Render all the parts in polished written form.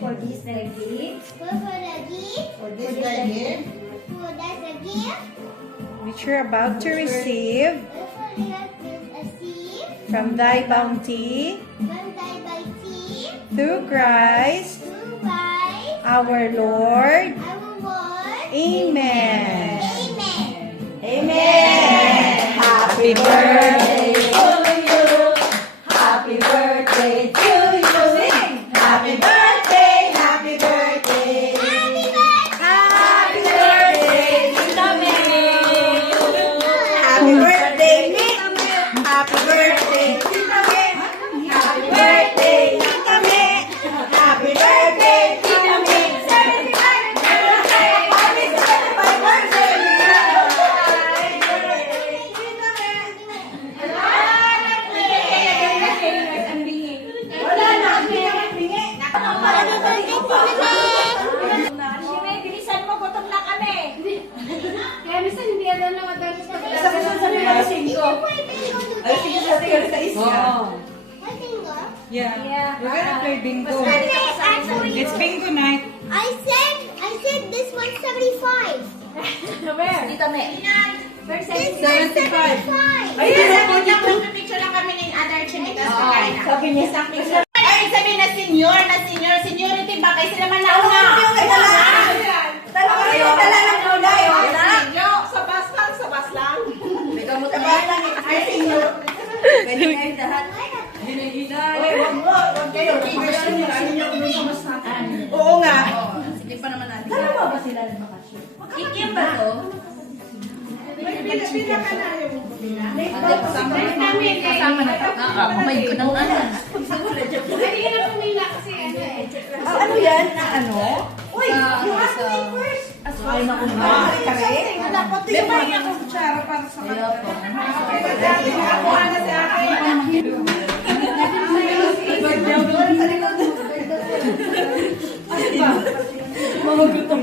For this the gift. For the gift. For this the gift. For that's a gift. Which you're about to receive For that is a seed. from thy bounty From thy by tea. through Christ To by our Lord. our Lord. Amen. Amen. Amen. Happy birthday to you. Happy birthday to you. Sing. Happy birthday. Happy birthday. Happy birthday. Happy birthday, Tita Mary. Happy birthday, Nick. Happy birthday, Tita Mary. Happy birthday, Tita Mary. Happy birthday, Tita Mary. 75 birthday. Happy 75 birthday. Wala na, hindi na magbingi. Happy birthday, Tita Mary. Shime, bilisan mo, gutom na kami. Kaya minsan hindi alam na madalas na Sa susunod sabi mo alas 5. Alas 5 sa ating alas 6. What finger? Yeah. Yeah. We're gonna play bingo. Actually, It's bingo night. I said this one's 75. Where? Tita Me. This 75. one's 75. Ayun, Picture lang kami ng other chinitas Oo. kakain na. sabi niya sa akin. Ay, sabi na seniority ba? Kasi sila man nauna. Talaga yung dala ng kulay. Sabas lang. Ay, senior. Pwede ngayon lahat. Uy, wag mo. Wag kayo. Oo nga. Sige pa naman natin. Dalawa ba sila ng bakasyon? Ikim ba to? Kasama na ito. Kamay ko ng ano. Hindi ka na pumila kasi ano eh. Ano yan? Na ano? Uy, you have to eat first. Ay, naku ba? Kare? Dapat yung may ako kutsara para sa Ayaw po. Kuha na sa akin. Mga gutom.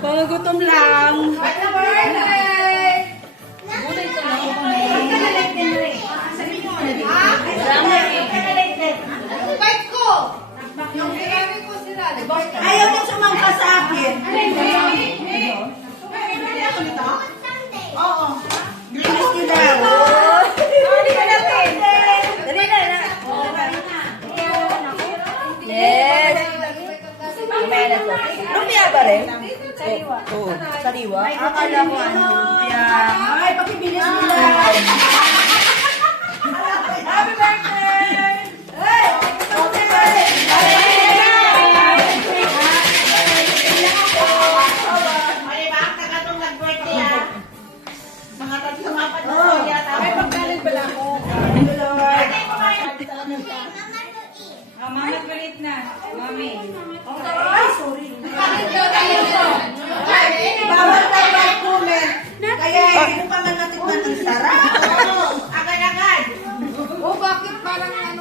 Mga gutom lang. Ayaw niya sumangka sa akin. Oo. Green daw. Dali na. Yes. Lumpia ba rin? Sariwa. Oo. Sariwa? Akala ko ano. Lumpia. Ay, pakibilis mo lang. Happy birthday! Hey! Happy birthday! Ay, ba? Kakatong nag-birthday ah. Mga tatlong apat na yata. Ay, pagkalit pala ako. Mama, kulit na. Mami. Ay, sorry. Bawal tayo mag-comment. Kaya hindi pa man natikman ang sarap. Agad-agad. Oh, bakit parang ano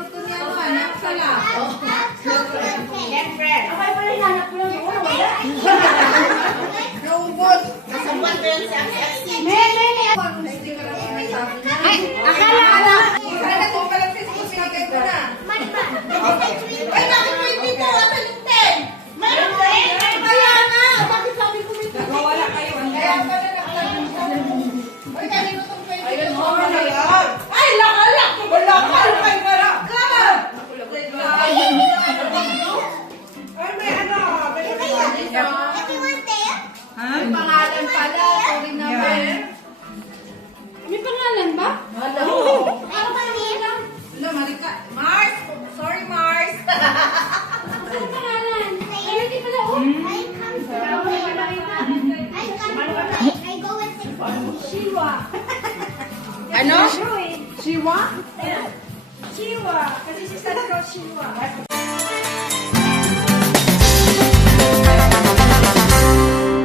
pala. Sorry naman. May pangalan ba? Hello. Ano ba name? Hello, Marika. Mars. Sorry, Mars. Ano pangalan? Ay, hindi pala. Oh. I come from I go with the Shiwa. Ano? Shiwa? Shiwa. Kasi si Santa Claus Shiwa.